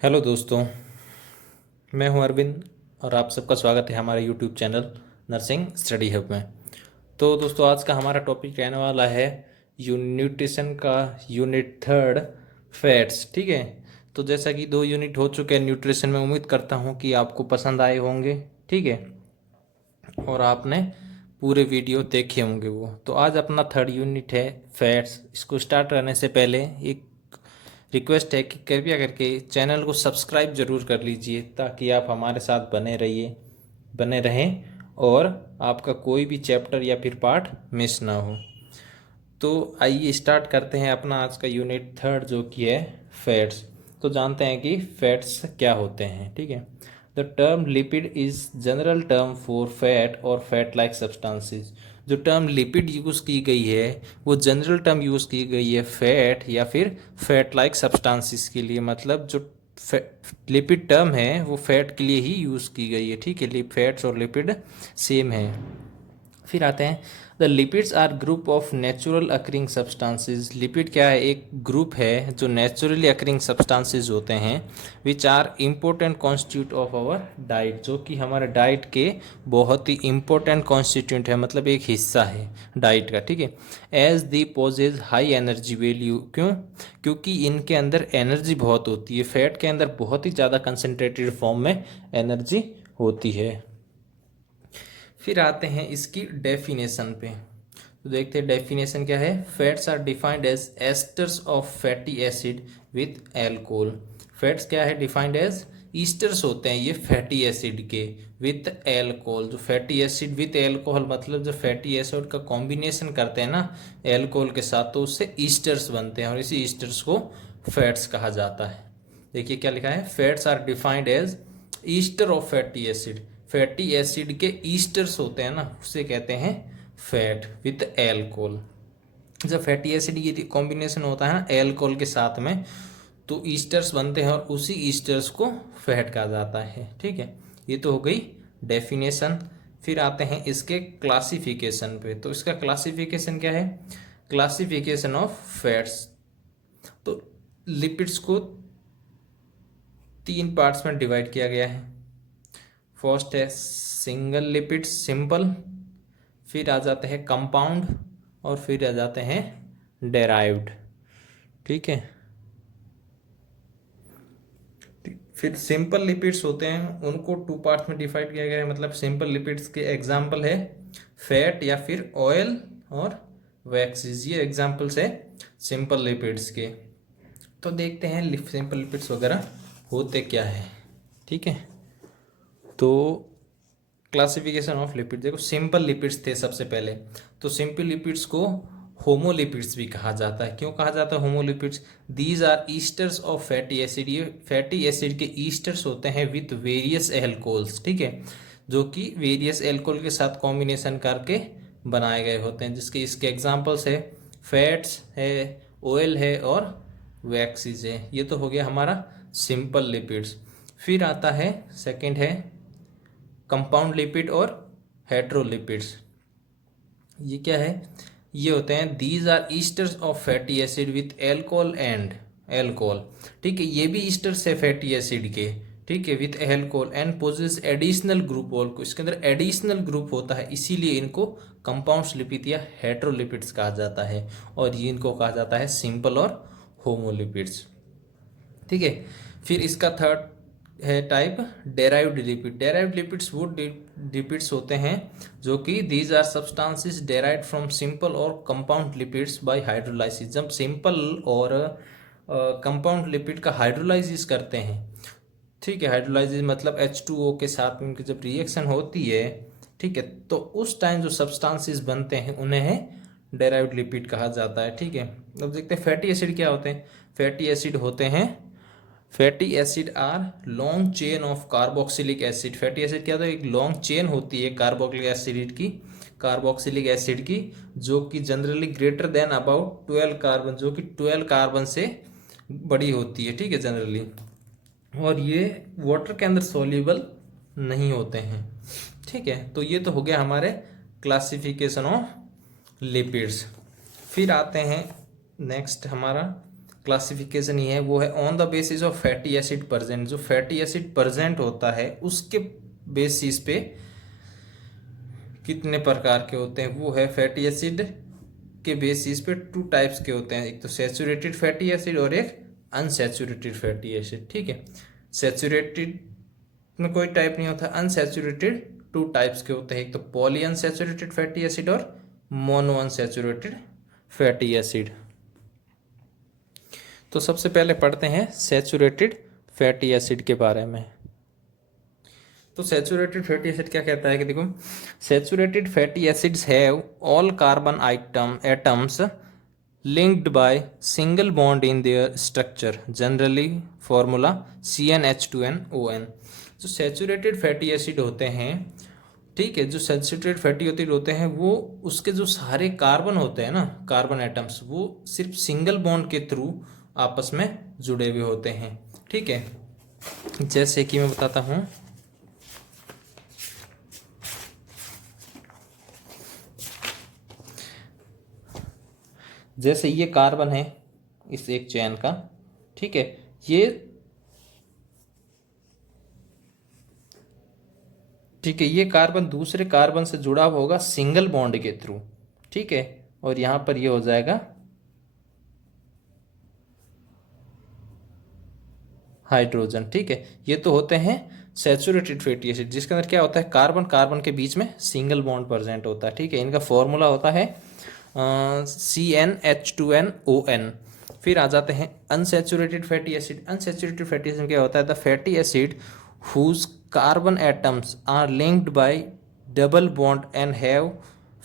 Hello दोस्तों, मैं हूं अरविंद और आप सबका स्वागत है हमारे YouTube channel nursing study hub में। तो दोस्तों, आज का हमारा टॉपिक रहने वाला है न्यूट्रिशन का यूनिट थर्ड, फैट्स। ठीक है, तो जैसा कि 2 यूनिट हो चुके हैं न्यूट्रिशन में, उम्मीद करता हूं कि आपको पसंद आए होंगे। ठीक है, और आपने पूरे वीडियो देखे होंगे वो। तो आज अपना थर्ड यूनिट है फैट्स। इसको स्टार्ट करने से पहले एक रिक्वेस्ट है कि कृपया करके चैनल को सब्सक्राइब जरूर कर लीजिए, ताकि आप हमारे साथ बने रहें और आपका कोई भी चैप्टर या फिर पार्ट मिस ना हो। तो आइए स्टार्ट करते हैं अपना आज का यूनिट थर्ड, जो कि है फैट्स। तो जानते हैं कि फैट्स क्या होते हैं। ठीक है, the term lipid is general term for fat और फैट लाइक सब्सटेंसेस। जो टर्म लिपिड यूज़ की गई है वो जनरल टर्म यूज़ की गई है फैट या फिर फैट लाइक सब्सटेंसेस के लिए। मतलब जो लिपिड टर्म है वो फैट के लिए ही यूज़ की गई है। ठीक है, फैट्स और लिपिड सेम है। फिर आते हैं, the lipids are group of natural occurring substances. Lipid क्या है? एक ग्रुप है जो नेचुरली अकरिंग सब्सटेंसेस होते हैं, which are important constitute of our diet. जो कि हमारे डाइट के बहुत ही इंपॉर्टेंट कॉन्स्टिट्यूंट है, मतलब एक हिस्सा है डाइट का। ठीक है, as the poses high energy value. क्योंकि इनके अंदर एनर्जी बहुत होती है। फैट के अंदर बहुत ही ज़्यादा कंसनट्रेटेड फॉर्म में एनर्जी होती है। फिर आते हैं इसकी डेफिनेशन पे। तो देखते हैं डेफिनेशन क्या है। Fats are defined as esters of fatty acid with alcohol. Fats क्या है? डिफाइंड एज ईस्टर्स होते हैं ये फैटी एसिड के, विथ एल्कोहल। जो फैटी एसिड विथ एल्कोहल मतलब जो फैटी एसिड का कॉम्बिनेशन करते हैं ना एल्कोहल के साथ, तो उससे ईस्टर्स बनते हैं और इसी ईस्टर्स को फैट्स कहा जाता है। देखिए क्या लिखा है, fats are defined as ester of fatty acid. Fatty acid के ईस्टर्स होते हैं ना, उसे कहते हैं फैट विथ एल्कोहल। जब फैटी एसिड ये कॉम्बिनेशन होता है ना एल्कोहल के साथ में, तो ईस्टर्स बनते हैं और उसी ईस्टर्स को फैट कहा जाता है। ठीक है, ये तो हो गई डेफिनेशन। फिर आते हैं इसके क्लासिफिकेशन पे। तो इसका क्लासिफिकेशन क्या है? Classification of fats. तो लिपिड्स को 3 पार्ट्स में डिवाइड किया गया है। फर्स्ट है सिंगल लिपिड, सिंपल। फिर आ जाते हैं कंपाउंड और फिर आ जाते हैं डेराइव्ड। ठीक है, फिर सिंपल लिपिड्स होते हैं, उनको 2 पार्ट्स में डिवाइड किया गया है। मतलब सिंपल लिपिड्स के एग्जाम्पल है फैट या फिर ऑयल और वैक्सीज। ये एग्जाम्पल्स है सिंपल लिपिड्स के। तो देखते हैं सिंपल लिपिड्स वगैरह होते क्या है। ठीक है, तो क्लासिफिकेशन ऑफ लिपिड देखो। सिंपल लिपिड्स थे सबसे पहले, तो सिंपल लिपिड्स को होमोलिपिड्स भी कहा जाता है। क्यों कहा जाता है homolipids? These are esters of fatty acid. ये फैटी एसिड के ईस्टर्स होते हैं विथ वेरियस एल्कोहल्स। ठीक है, जो कि वेरियस एल्कोहल के साथ कॉम्बिनेशन करके बनाए गए होते हैं, जिसके इसके एग्जाम्पल्स है फैट्स है, ऑयल है और वैक्सीज है। ये तो हो गया हमारा सिंपल लिपिड्स। फिर आता है सेकंड है कंपाउंड लिपिड और हेट्रोलिपिड्स। ये क्या है? ये होते हैं these are esters of fatty acid with alcohol and alcohol. ठीक है, ये भी ईस्टर्स है फैटी एसिड के। ठीक है, with alcohol and poses additional group. और इसके अंदर एडिशनल ग्रुप होता है, इसीलिए इनको कंपाउंड लिपिड या हेट्रोलिपिड्स कहा जाता है। और ये इनको कहा जाता है सिंपल और होमोलिपिड्स। ठीक है, फिर इसका थर्ड है type derived lipid. Derived lipids वो लिपिड्स होते हैं जो कि these are substances derived from simple और कंपाउंड लिपिड्स बाय हाइड्रोलाइसिस। जब सिंपल और कंपाउंड लिपिड का हाइड्रोलाइसिस करते हैं, ठीक है, हाइड्रोलाइसिस मतलब H2O के साथ में उनकी जब रिएक्शन होती है, ठीक है, तो उस टाइम जो सब्सटेंसेस बनते हैं उन्हें डेराइव्ड लिपिड कहा जाता है। ठीक है, अब देखते हैं फैटी एसिड क्या होते हैं। फैटी एसिड होते हैं, fatty acid are long chain of carboxylic acid. Fatty acid क्या होता है? एक लॉन्ग चेन होती है कार्बोक्सिलिक एसिड की, जो कि generally greater than about 12 carbon, जो कि 12 कार्बन से बड़ी होती है। ठीक है, जनरली, और ये वाटर के अंदर सोल्यूबल नहीं होते हैं। ठीक है, तो ये तो हो गया हमारे क्लासिफिकेशन ऑफ लिपिड्स। फिर आते हैं नेक्स्ट हमारा क्लासिफिकेशन ही है वो है on the basis of fatty acid present. जो फैटी एसिड प्रेजेंट होता है उसके बेसिस पे कितने प्रकार के होते हैं, वो है फैटी एसिड के बेसिस पे 2 टाइप्स के होते हैं, एक तो सैचुरेटेड फैटी एसिड और एक अनसैचुरेटेड फैटी एसिड। ठीक है, सैचुरेटेड में कोई टाइप नहीं होता, अनसैचुरेटेड 2 टाइप्स के होते हैं, एक तो पॉली अनसैचुरेटेड फैटी एसिड और मोनो अनसैचुरेटेड फैटी एसिड। तो सबसे पहले पढ़ते हैं सैचुरेटेड फैटी एसिड के बारे में। तो सैचुरेटेड फैटी एसिड क्या कहता है कि देखो, saturated fatty acids have all carbon atoms linked by single bond in their structure, generally formula CnH2nOn। जो सैचुरेटेड फैटी एसिड होते हैं, ठीक है, जो सैचुरेटेड फैटी एसिड होते हैं वो उसके जो सारे कार्बन होते हैं ना, कार्बन एटम्स, वो सिर्फ सिंगल बॉन्ड के थ्रू आपस में जुड़े हुए होते हैं। ठीक है, जैसे कि मैं बताता हूँ, जैसे ये कार्बन है इस एक चेन का, ठीक है, ये ठीक है, ये कार्बन दूसरे कार्बन से जुड़ा होगा सिंगल बॉन्ड के थ्रू। ठीक है, और यहां पर ये हो जाएगा हाइड्रोजन। ठीक है, ये तो होते हैं सैचुरेटेड फैटी एसिड, जिसके अंदर क्या होता है, कार्बन कार्बन के बीच में सिंगल बॉन्ड प्रेजेंट होता है। ठीक है, इनका फॉर्मूला होता है CnH2nOn। फिर आ जाते हैं unsaturated fatty acid. Unsaturated fatty acid क्या होता है, the fatty acid whose carbon atoms are linked by double bond and have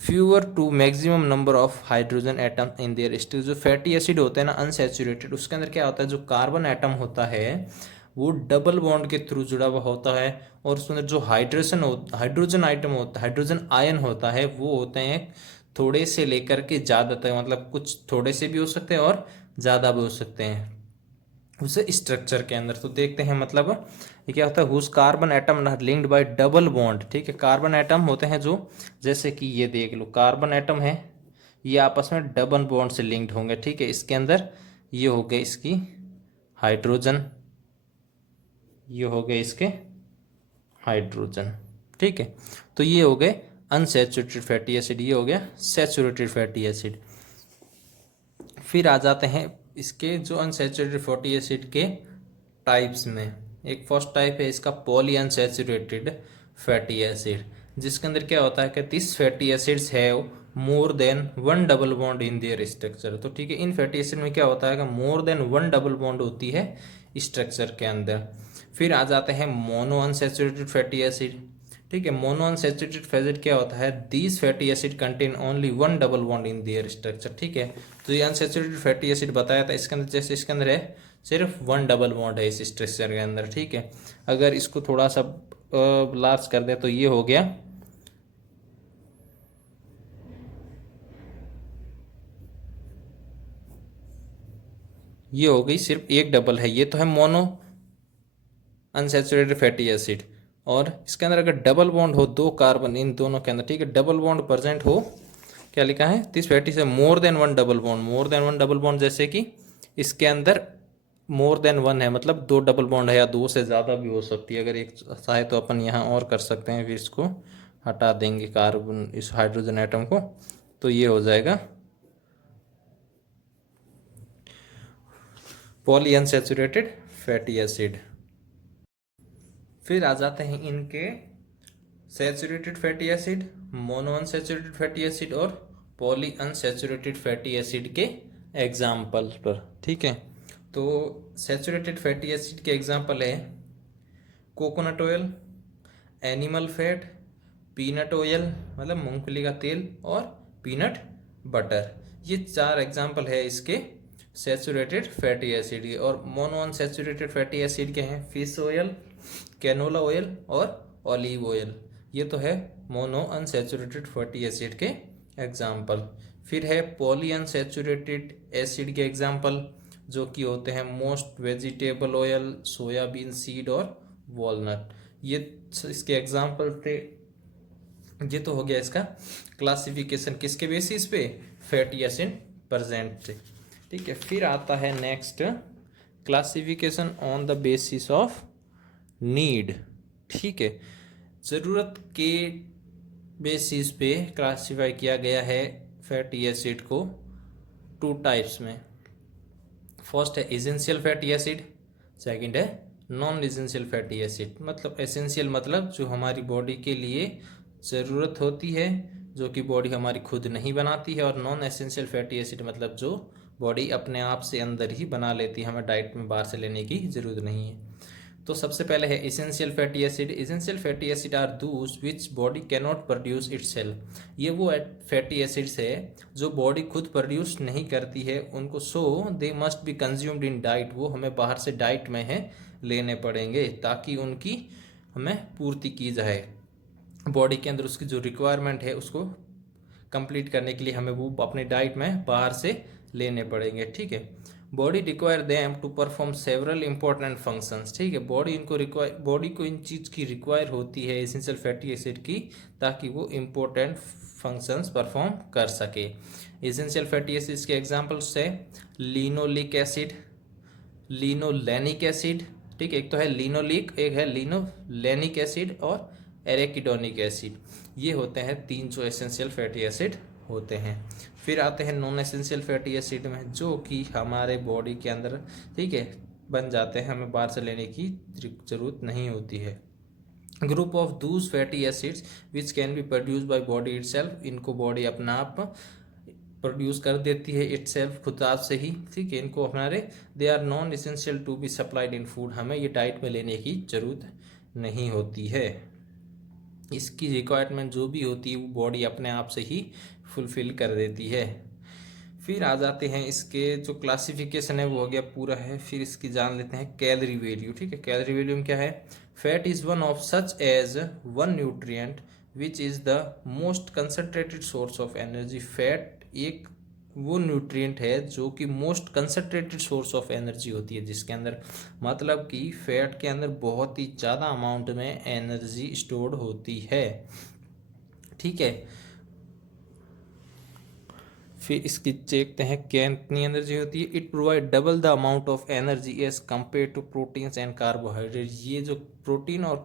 fewer to maximum number of hydrogen atom in their state. जो फैटी एसिड होते हैं ना unsaturated, उसके अंदर क्या होता है, जो कार्बन एटम होता है वो डबल बॉन्ड के थ्रू जुड़ा हुआ होता है, और उसके अंदर जो हाइड्रोजन आयन होता है वो होते हैं थोड़े से लेकर के ज़्यादा तक, मतलब कुछ थोड़े से भी हो सकते हैं और ज़्यादा भी हो सकते हैं उस स्ट्रक्चर के अंदर। तो देखते हैं, मतलब ये क्या होता है, whose carbon atom linked by double bond. ठीक है, कार्बन एटम होते हैं जो, जैसे कि ये देख लो, कार्बन एटम है, ये आपस में डबल बॉन्ड से लिंक्ड होंगे। ठीक है, इसके अंदर ये हो गए इसकी हाइड्रोजन, ये हो गए इसके हाइड्रोजन। ठीक है, तो ये हो गए अनसैचुरेटेड फैटी एसिड, ये हो गया सैचुरेटेड फैटी एसिड। फिर आ जाते हैं इसके जो अनसैचुरेटेड फैटी एसिड के टाइप्स में। एक फर्स्ट टाइप है इसका पॉली अनसैचुरेटेड फैटी एसिड, जिसके अंदर क्या होता है कि this fatty acids have more than 1 double bond in their structure. तो ठीक है, इन फैटी एसिड में क्या होता है कि मोर देन 1 डबल बॉन्ड होती है स्ट्रक्चर के अंदर। फिर आ जाते हैं मोनो अनसैचुरेटेड फैटी एसिड। ठीक है, मोनो अनसैचुरेटेड फैटी क्या होता है, these fatty acid contain only 1 double bond in their structure. ठीक है, तो ये अनसैचुरेटेड फैटी एसिड बताया था, इसके अंदर जैसे इसके अंदर है सिर्फ 1 डबल बॉन्ड है इस स्ट्रक्चर के अंदर। ठीक है, अगर इसको थोड़ा सा लार्ज कर दे तो ये हो गया, ये हो गई सिर्फ एक डबल है, ये तो है मोनो अनसैचुरेटेड फैटी एसिड। और इसके अंदर अगर डबल बॉन्ड हो 2 कार्बन इन दोनों के अंदर, ठीक है, डबल बॉन्ड प्रेजेंट हो, क्या लिखा है, दिस फैटी से more than 1 double bond, more than 1 double bond, जैसे कि इसके अंदर मोर देन 1 है, मतलब 2 डबल बॉन्ड है, या 2 से ज़्यादा भी हो सकती है। अगर एक चाहे तो अपन यहाँ और कर सकते हैं, फिर इसको हटा देंगे कार्बन, इस हाइड्रोजन एटम को, तो ये हो जाएगा पॉली अनसैचुरेटेड फैटी एसिड। फिर आ जाते हैं इनके saturated fatty acid, mono unsaturated fatty acid और पॉली अनसैचुरेटेड फैटी एसिड के एग्जाम्पल पर। ठीक है, तो सैचुरेटेड फैटी एसिड के एग्जाम्पल है coconut oil, animal fat, peanut oil मतलब मूंगफली का तेल, और पीनट बटर। ये 4 एग्जाम्पल है इसके सैचुरेटेड फैटी एसिड के। और मोनो अनसैचुरेटेड फैटी एसिड के हैं फिश ऑयल, कैनोला ऑयल और ऑलिव ऑयल। ये तो है मोनो अनसैचुरेटेड फैटी एसिड के एग्जाम्पल। फिर है पॉली अनसैचुरेटेड एसिड के एग्जाम्पल, जो कि होते हैं most vegetable oil, soybean seed और वॉलनट। ये इसके एग्जाम्पल थे। ये तो हो गया इसका क्लासिफिकेशन, किसके बेसिस पे, फैटी एसिड प्रेजेंट थे। ठीक है। फिर आता है next classification on the basis of need. ठीक है, ज़रूरत के बेसिस पे क्लासिफाई किया गया है फैटी एसिड को टू टाइप्स में। फर्स्ट है एसेंशियल फैटी एसिड, सेकंड है नॉन एसेंशियल फैटी एसिड। मतलब एसेंशियल मतलब जो हमारी बॉडी के लिए ज़रूरत होती है, जो कि बॉडी हमारी खुद नहीं बनाती है, और नॉन एसेंशियल फैटी एसिड मतलब जो बॉडी अपने आप से अंदर ही बना लेती है, हमें डाइट में बाहर से लेने की ज़रूरत नहीं है। तो सबसे पहले है essential fatty acid. Essential fatty acid are those which body can not produce itself. ये वो फैटी एसिड्स है जो बॉडी खुद प्रोड्यूस नहीं करती है उनको, so they must be consumed in diet. वो हमें बाहर से डाइट में है लेने पड़ेंगे ताकि उनकी हमें पूर्ति की जाए। बॉडी के अंदर उसकी जो रिक्वायरमेंट है उसको कंप्लीट करने के लिए हमें वो अपने डाइट में बाहर से लेने पड़ेंगे। ठीक है, body require them to perform several important functions. ठीक है, बॉडी को इन चीज़ की रिक्वायर होती है एसेंशियल फैटी एसिड की, ताकि वो इम्पोर्टेंट फंक्शंस परफॉर्म कर सके। एसेंशियल फैटी एसिड्स के एग्जांपल्स है लिनोलिक एसिड, लिनोलेनिक एसिड। ठीक है, एक तो है लिनोलिक, एक है लिनोलेनिक एसिड और एरेकिडोनिक एसिड। ये होते हैं तीन जो एसेंशियल फैटी एसिड होते हैं। फिर आते हैं नॉन एसेंशियल फैटी एसिड में, जो कि हमारे बॉडी के अंदर, ठीक है, बन जाते हैं, हमें बाहर से लेने की ज़रूरत नहीं होती है। ग्रुप ऑफ दूस fatty acids which can be produce by body itself. इनको बॉडी अपना आप प्रोड्यूस कर देती है इटसेल्फ, खुद आप से ही। ठीक है, इनको हमारे they are non essential to be supplied in food. हमें ये डाइट में लेने की ज़रूरत नहीं होती है। इसकी रिक्वायरमेंट जो भी होती है वो बॉडी अपने आप से ही फुलफिल कर देती है। फिर आ जाते हैं इसके जो क्लासिफिकेशन है वो हो गया पूरा है। फिर इसकी जान लेते हैं कैलोरी वैल्यू। ठीक है, कैलोरी वैल्यू में क्या है? Fat is one of such as one nutrient which is the most concentrated source of energy. Fat एक वो न्यूट्रिएंट है जो कि most concentrated source of energy होती है, जिसके अंदर मतलब कि फैट के अंदर बहुत ही ज़्यादा अमाउंट में एनर्जी स्टोर्ड होती है। ठीक है, फिर इसकी देखते हैं कितनी एनर्जी होती है। It provide double the amount of energy as compare to proteins and carbohydrate. ये जो प्रोटीन और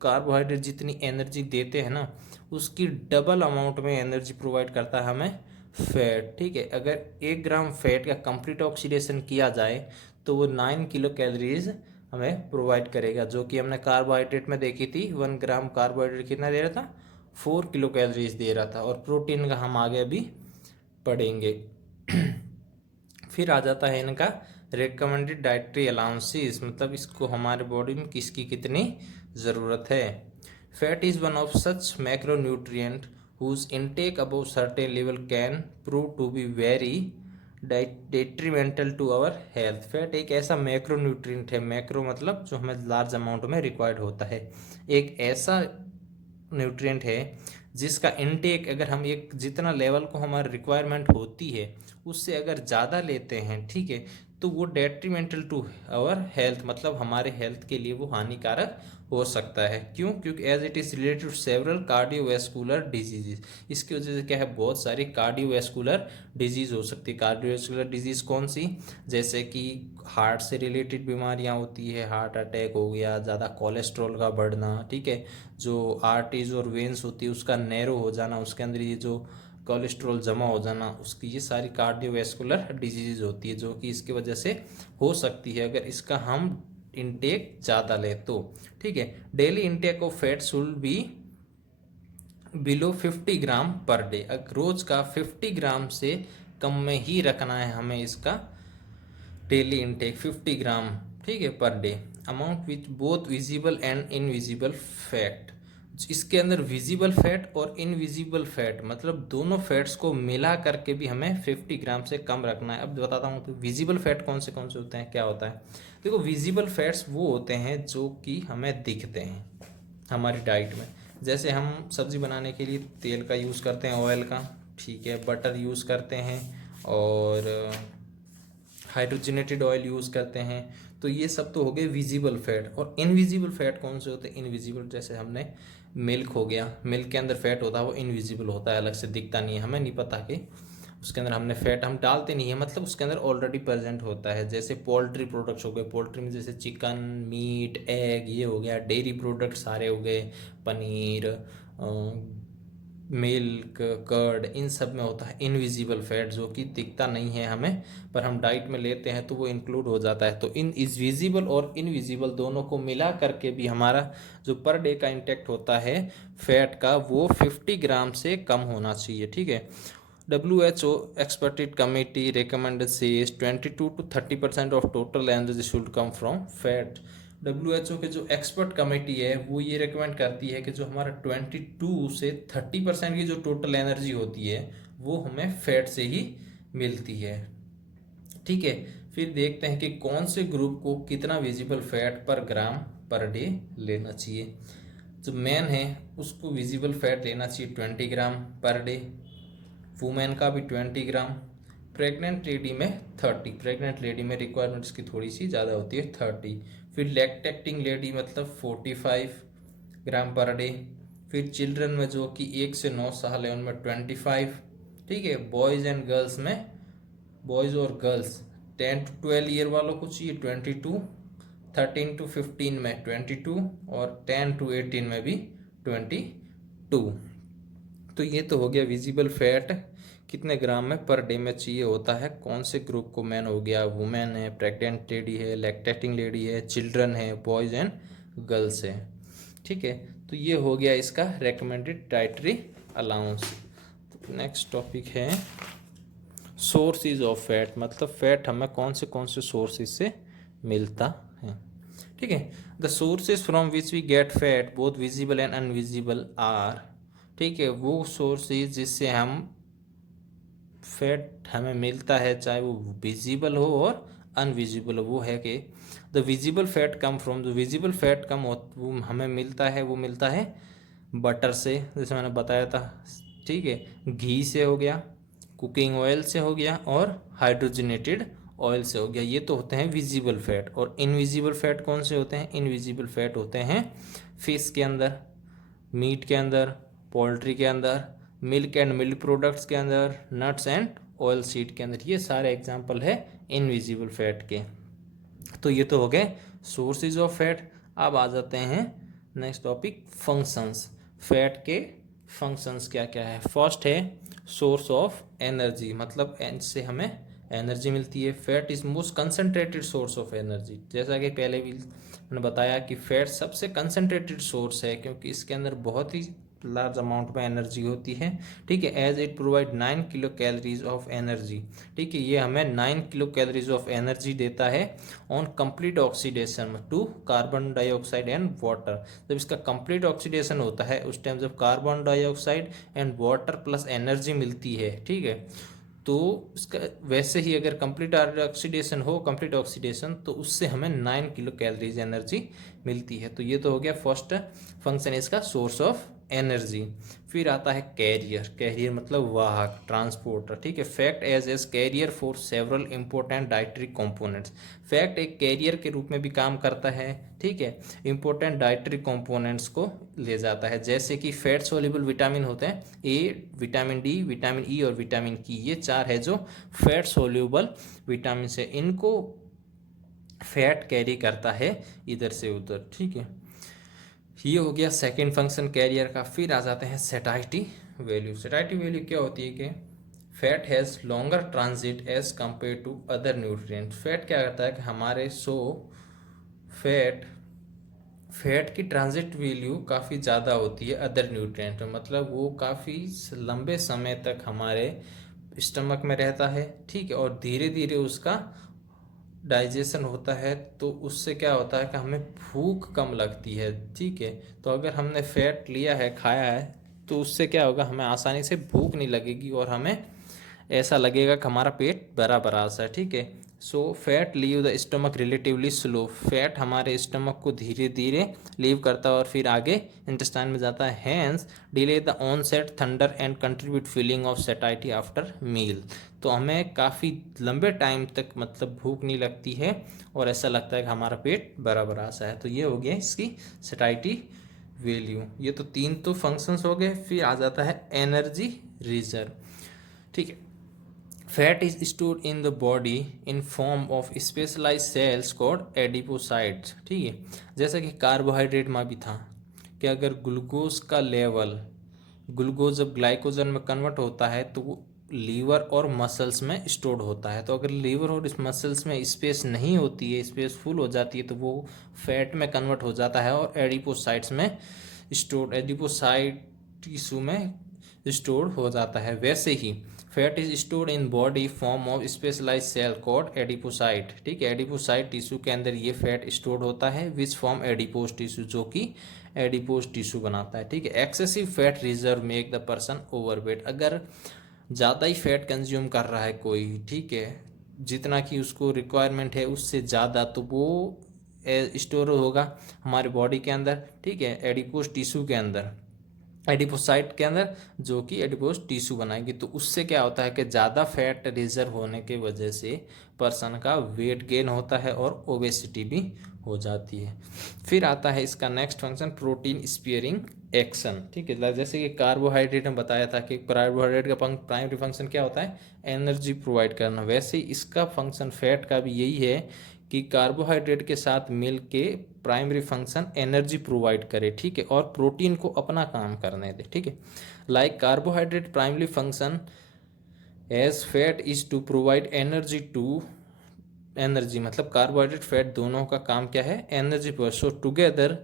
कार्बोहाइड्रेट जितनी एनर्जी देते हैं ना, उसकी डबल अमाउंट में एनर्जी प्रोवाइड करता है हमें फैट। ठीक है, अगर 1 ग्राम फैट का कंप्लीट ऑक्सीडेशन किया जाए तो वो 9 किलो कैलोरीज हमें प्रोवाइड करेगा, जो कि हमने कार्बोहाइड्रेट में देखी थी। 1 ग्राम कार्बोहाइड्रेट कितना दे रहा था? 4 किलो कैलोरीज दे रहा था। और प्रोटीन का हम आगे अभी पढ़ेंगे। फिर आ जाता है इनका रिकमेंडेड डाइटरी अलाउंसेस, मतलब इसको हमारे बॉडी में किसकी कितनी ज़रूरत है। Fat is one of such macronutrient whose intake above certain level can prove to be very detrimental to our health. Fat एक ऐसा मैक्रोन्यूट्रिएंट है, मैक्रो मतलब जो हमें लार्ज अमाउंट में रिक्वायर्ड होता है, एक ऐसा न्यूट्रिएंट है जिसका इनटेक अगर हम एक जितना लेवल को हमारी रिक्वायरमेंट होती है उससे अगर ज़्यादा लेते हैं, ठीक है, तो वो डेट्रीमेंटल टू आवर हेल्थ, मतलब हमारे हेल्थ के लिए वो हानिकारक हो सकता है। क्यों? क्योंकि as it is related to several cardiovascular diseases. इसकी वजह से क्या है, बहुत सारी कार्डियोवैस्कुलर डिजीज़ हो सकती है। कार्डियोवैस्कुलर डिजीज़ कौन सी? जैसे कि हार्ट से रिलेटेड बीमारियां होती है, हार्ट अटैक हो गया, ज़्यादा कोलेस्ट्रॉल का बढ़ना, ठीक है, जो आर्टरीज और वेंस होती है उसका नैरो हो जाना, उसके अंदर ये जो कोलेस्ट्रॉल जमा हो जाना, उसकी ये सारी कार्डियोवैस्कुलर डिजीज़ होती है, जो कि इसकी वजह से हो सकती है अगर इसका हम इनटेक ज़्यादा ले तो। ठीक है, daily intake of fat should be below 50 gram per day. रोज़ का 50 ग्राम से कम में ही रखना है हमें इसका डेली इनटेक 50 ग्राम, ठीक है, per day. Amount which both visible and invisible fat. इसके अंदर विजिबल फैट और इनविजिबल फैट मतलब दोनों फैट्स को मिला करके भी हमें 50 ग्राम से कम रखना है। अब बताता हूँ तो विजिबल फैट कौन से होते हैं, क्या होता है। देखो, विजिबल फैट्स वो होते हैं जो कि हमें दिखते हैं हमारी डाइट में। जैसे हम सब्ज़ी बनाने के लिए तेल का यूज़ करते हैं, ऑयल का, ठीक है, बटर यूज़ करते हैं और हाइड्रोजनेटेड ऑयल यूज़ करते हैं। तो ये सब तो हो गए विजिबल फैट। और इनविजिबल फैट कौन से होते हैं? इनविजिबल जैसे हमने मिल्क हो गया, मिल्क के अंदर फैट होता है, वो इनविजिबल होता है, अलग से दिखता नहीं है, हमें नहीं पता कि उसके अंदर हमने फैट हम डालते नहीं है, मतलब उसके अंदर ऑलरेडी प्रेजेंट होता है। जैसे पोल्ट्री प्रोडक्ट्स हो गए, पोल्ट्री में जैसे चिकन, मीट, एग, ये हो गया। डेयरी प्रोडक्ट सारे हो गए, पनीर, मिल्क, कर्ड, इन सब में होता है इनविजिबल फैट, जो कि दिखता नहीं है हमें, पर हम डाइट में लेते हैं तो वो इंक्लूड हो जाता है। तो इन इज विजिबल और इनविजिबल दोनों को मिला करके भी हमारा जो पर डे का इंटेक्ट होता है फैट का, वो 50 ग्राम से कम होना चाहिए। ठीक है। WHO expertise committee recommended says 22 to 30% of total energy should come from fat। WHO के जो एक्सपर्ट कमेटी है वो ये रिकमेंड करती है कि जो हमारा 22 से 30% की जो टोटल एनर्जी होती है वो हमें फैट से ही मिलती है। ठीक है। फिर देखते हैं कि कौन से ग्रुप को कितना विजिबल फैट पर ग्राम पर डे लेना चाहिए। जो मैन है उसको विजिबल फैट लेना चाहिए 20 ग्राम पर डे, वुमेन का भी 20 ग्राम, प्रेग्नेंट लेडी में 30। प्रेग्नेंट लेडी में रिक्वायरमेंट इसकी थोड़ी सी ज़्यादा होती है, 30। फिर लैक्टेटिंग लेडी मतलब 45 ग्राम पर डे। फिर चिल्ड्रन में जो कि 1 से 9 साल है उनमें 25। ठीक है। बॉयज़ एंड गर्ल्स में, बॉयज़ और गर्ल्स 10 to 12 ईयर वालों को चाहिए 22, 13 to 15 में 22 और 10 to 18 में भी 22। तो ये तो हो गया विजिबल फैट कितने ग्राम में पर डे में चाहिए होता है कौन से ग्रुप को। मैन हो गया, वुमेन है, प्रेग्नेंट लेडी है, लैक्टेटिंग लेडी है, चिल्ड्रन है, बॉयज़ एंड गर्ल्स है। ठीक है। तो ये हो गया इसका रेकमेंडेड डाइटरी अलाउंस। तो नेक्स्ट टॉपिक है सोर्सेज ऑफ फैट, मतलब फैट हमें कौन से सोर्सेज से मिलता है। ठीक है। The sources from which we get fat both visible and invisible are. ठीक है। वो सोर्सेज जिससे हम फैट हमें मिलता है, चाहे वो विजिबल हो और अनविजिबल हो, वो है कि the visible fat come from, जो विजिबल फैट कम हो वो हमें मिलता है, वो मिलता है बटर से, जैसे मैंने बताया था। ठीक है। घी से हो गया, कुकिंग ऑयल से हो गया और हाइड्रोजनेटेड ऑयल से हो गया। ये तो होते हैं विजिबल फैट। और इनविजिबल फैट कौन से होते हैं? इनविजिबल फैट होते हैं फिश के अंदर, मीट के अंदर, पोल्ट्री के अंदर, मिल्क एंड मिल्क प्रोडक्ट्स के अंदर, नट्स एंड ऑयल सीड के अंदर। ये सारे एग्जांपल है इनविजिबल फैट के। तो ये तो हो गए सोर्सेज ऑफ फैट। अब आ जाते हैं नेक्स्ट टॉपिक, फंक्शंस। फैट के फंक्शंस क्या क्या है। फर्स्ट है सोर्स ऑफ एनर्जी, मतलब इससे हमें एनर्जी मिलती है। Fat is most concentrated source of energy. जैसा कि पहले भी मैंने बताया कि फैट सबसे कंसनट्रेटेड सोर्स है, क्योंकि इसके अंदर बहुत ही लार्ज अमाउंट में एनर्जी होती है। ठीक है। As it provide 9 kilo calories of energy. ठीक है। ये हमें 9 किलो कैलोरीज ऑफ एनर्जी देता है on complete oxidation to carbon dioxide and water. जब इसका कंप्लीट ऑक्सीडेशन होता है उस टाइम जब carbon dioxide and water plus energy मिलती है, ठीक है, तो इसका वैसे ही अगर कंप्लीट ऑक्सीडेशन हो, कंप्लीट ऑक्सीडेशन, तो उससे हमें 9 किलो कैलोरीज एनर्जी मिलती है। तो ये तो हो गया फर्स्ट फंक्शन इसका, सोर्स ऑफ एनर्जी। फिर आता है कैरियर। कैरियर मतलब वाहक, ट्रांसपोर्टर। ठीक है। Fat as carrier for several important dietary components. Fat एक कैरियर के रूप में भी काम करता है। ठीक है। इंपॉर्टेंट डाइटरी कंपोनेंट्स को ले जाता है, जैसे कि फैट सोल्यूबल विटामिन होते हैं, ए, विटामिन डी, विटामिन ई और विटामिन की। ये चार है जो फैट सोल्यूबल विटामिन है, इनको फैट कैरी करता है इधर से उधर। ठीक है। ये हो गया सेकंड फंक्शन कैरियर का। फिर आ जाते हैं सेटाइटी वैल्यू। सेटाइटी वैल्यू क्या होती है कि fat has longer transit as compare to other nutrient. Fat क्या करता है कि हमारे फैट की ट्रांजिट वैल्यू काफ़ी ज़्यादा होती है अदर न्यूट्रिएंट में, मतलब वो काफ़ी लंबे समय तक हमारे स्टमक में रहता है। ठीक है। और धीरे धीरे उसका डाइजेशन होता है, तो उससे क्या होता है कि हमें भूख कम लगती है। ठीक है। तो अगर हमने फैट लिया है, खाया है, तो उससे क्या होगा, हमें आसानी से भूख नहीं लगेगी और हमें ऐसा लगेगा कि हमारा पेट भरा भरा सा है। ठीक है। So fat leave the stomach relatively slow. Fat हमारे स्टमक को धीरे धीरे लीव करता है और फिर आगे इंटेस्टाइन में जाता है। Hence delay the onset thunder and contribute feeling of satiety after meal. तो हमें काफ़ी लंबे टाइम तक मतलब भूख नहीं लगती है और ऐसा लगता है कि हमारा पेट भरा भरा सा है। तो ये हो गया इसकी सेटाइटी वैल्यू। ये तो तीन तो फंक्शंस हो गए। फिर आ जाता है एनर्जी रिजर्व। ठीक है। Fat is stored in the body in form of specialize cells called adipocytes. ठीक है, जैसा कि कार्बोहाइड्रेट में भी था कि अगर ग्लूकोज का लेवल, ग्लूकोज जब ग्लाइकोजन में कन्वर्ट होता है तो वो लीवर और मसल्स में स्टोर्ड होता है। तो अगर लीवर और इस मसल्स में स्पेस नहीं होती है, स्पेस फुल हो जाती है, तो वो फैट में कन्वर्ट हो जाता है और एडिपोसाइट्स में स्टोर्ड, एडिपोसाइट टिश्यू में स्टोर हो जाता है। वैसे ही fat is stored in body form of specialize cell called adipocyte. ठीक है, एडिपोसाइट टिश्यू के अंदर ये फैट स्टोर्ड होता है विच फॉर्म एडिपोज टिश्यू, जो कि एडिपोज टिश्यू बनाता है। ठीक है, excessive fat reserve make the person overweight. अगर ज़्यादा ही फैट कंज्यूम कर रहा है कोई, ठीक है, जितना कि उसको रिक्वायरमेंट है उससे ज़्यादा, तो वो स्टोर होगा हमारे बॉडी के अंदर। ठीक है, एडिपोज टिश्यू के अंदर, एडिपोसाइट के अंदर, जो कि एडिपोज टिश्यू बनाएगी। तो उससे क्या होता है कि ज़्यादा फैट रिजर्व होने की वजह से पर्सन का वेट गेन होता है और ओबेसिटी भी हो जाती है। फिर आता है इसका नेक्स्ट फंक्शन, प्रोटीन स्पीयरिंग एक्शन। ठीक है, जैसे कि कार्बोहाइड्रेट में बताया था कि कार्बोहाइड्रेट का प्राइमरी फंक्शन क्या होता है, एनर्जी प्रोवाइड करना। वैसे ही इसका फंक्शन फैट का भी यही है कि कार्बोहाइड्रेट के साथ मिल के प्राइमरी फंक्शन एनर्जी प्रोवाइड करे। ठीक है, और प्रोटीन को अपना काम करने दे। ठीक है, like carbohydrate primary function as fat is to provide energy to, energy मतलब कार्बोहाइड्रेट फैट दोनों का काम क्या है, energy provide. So together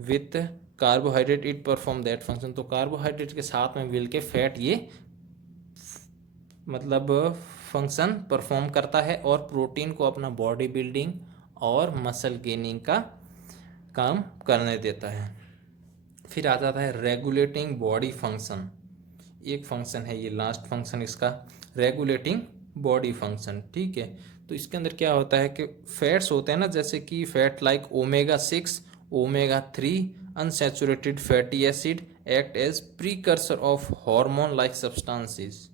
with carbohydrate it perform that function. तो कार्बोहाइड्रेट के साथ में मिल के फैट ये मतलब फंक्शन परफॉर्म करता है और प्रोटीन को अपना बॉडी बिल्डिंग और मसल गेनिंग का काम करने देता है। फिर आ जाता है रेगुलेटिंग बॉडी फंक्शन। एक फंक्शन है ये, लास्ट फंक्शन इसका, रेगुलेटिंग बॉडी फंक्शन। ठीक है, तो इसके अंदर क्या होता है कि फैट्स होते हैं ना, जैसे कि fat like omega 6, omega 3 unsaturated fatty acid act as precursor of hormone like substances,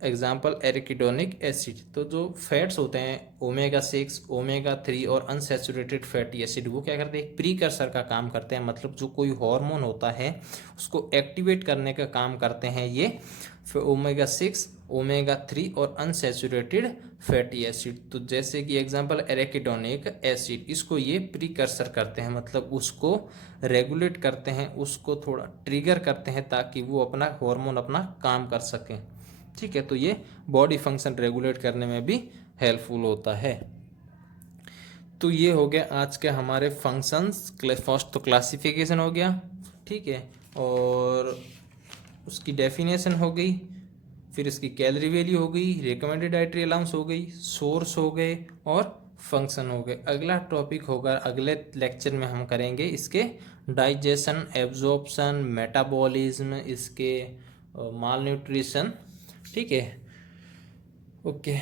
example arachidonic acid. तो जो फैट्स होते हैं ओमेगा 6, ओमेगा 3 और अनसैचुरेटेड फैटी एसिड, वो क्या करते हैं, प्रीकर्सर का काम करते हैं। मतलब जो कोई हार्मोन होता है उसको एक्टिवेट करने का काम करते हैं ये ओमेगा 6, ओमेगा 3 और अनसैचुरेटेड फैटी एसिड। तो जैसे कि एग्जांपल एरिकिडोनिक एसिड, इसको ये प्रीकर्सर करते हैं, मतलब उसको रेगुलेट करते हैं, उसको थोड़ा ट्रिगर करते हैं ताकि वो अपना हार्मोन अपना काम कर सकें। ठीक है, तो ये बॉडी फंक्शन रेगुलेट करने में भी हेल्पफुल होता है। तो ये हो गया आज के हमारे फंक्शंस। फर्स्ट तो क्लासिफिकेशन हो गया, ठीक है, और उसकी डेफिनेशन हो गई, फिर इसकी कैलोरी वैल्यू हो गई, रिकमेंडेड डाइटरी अलाउंस हो गई, सोर्स हो गए और फंक्शन हो गए। अगला टॉपिक होगा, अगले लेक्चर में हम करेंगे इसके डाइजेशन, एब्जॉर्प्शन, मेटाबॉलिज्म, इसके माल न्यूट्रिशन। ठीक है, ओके।